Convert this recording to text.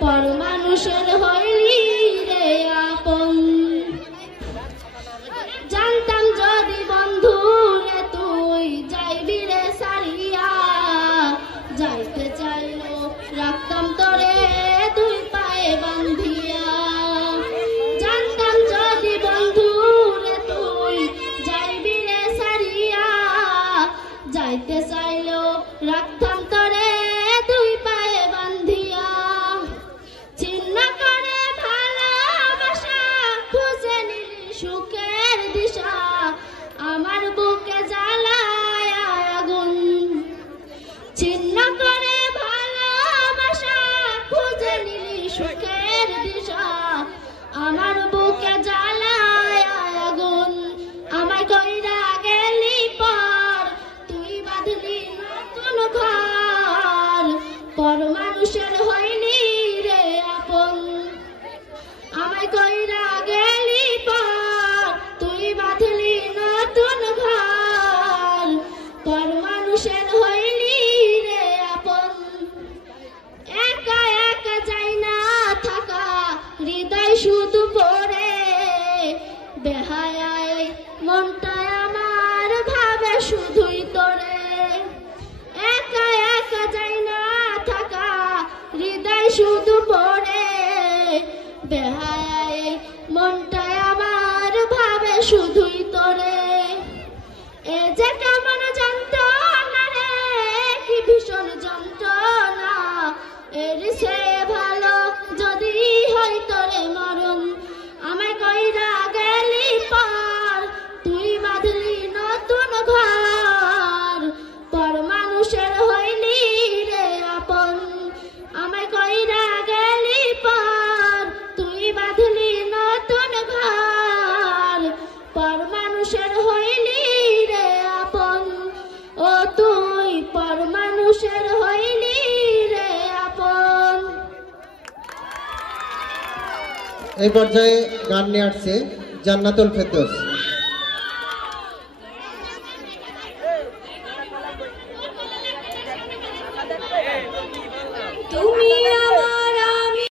পর মানুষের হইলি রে আপন। জানতাম যদি বন্ধু রে তুই যাইবি রে সারিয়া, যাইতে চাইলো রাখতাম তোরে দুই পায়ে বান্ধিয়া। জানতাম যদি বন্ধু রে তুই যাইবি রে সারিয়া, যাইতে চাইলো রাখতাম তোরে দুই পায়ে বান্ধিয়া। ছিন্ন করে ভালোবাসা খুঁজে নিলি সুখের দিশা, আমার বুকে জ্বালায় আগুন। ছিন্ন করে ভালোবাসা খুঁজে নিলি সুখের দিশা, আমার বুকে জ্বালায় আগুন। আমায় কইরা গেলি পর তুই বাঁধলি নতুন ঘর, পর মানুষের হইলি রে আপন। আমায় কইরা গেলি পর তুই বাঁধলি নতুন ঘর, পর মানুষের হইলি রে আপন। একা একা যাই না থাকা হৃদয় শুধু পড়ে, বেহায়ায় মনটা আমার ভাবে শুধুই তোরে। একা একা যাই না থাকা হৃদয় শুধু পড়ে, বেহায়ায় মনটা আমার ভাবে শুধুই তোরে। এ যে কেমন যন্ত্রণা রে, কি ভীষণ যন্ত্রণা, এর সে ভালো যদি হয় তোরে মরণ। আমায় কইরা গেলি পর তুই বাঁধলি নতুন ঘর, পর মানুষের হইলি রে আপন। আমায় কইরা গেলি পর তুই বাঁধলি নতুন ঘর, পর মানুষের হইলি রে আপন। ও তুই পর মানুষের হইলি রে আপন। এই পর্যায়ে গান নিয়ে আসছে জান্নাতুল ফেরদৌস।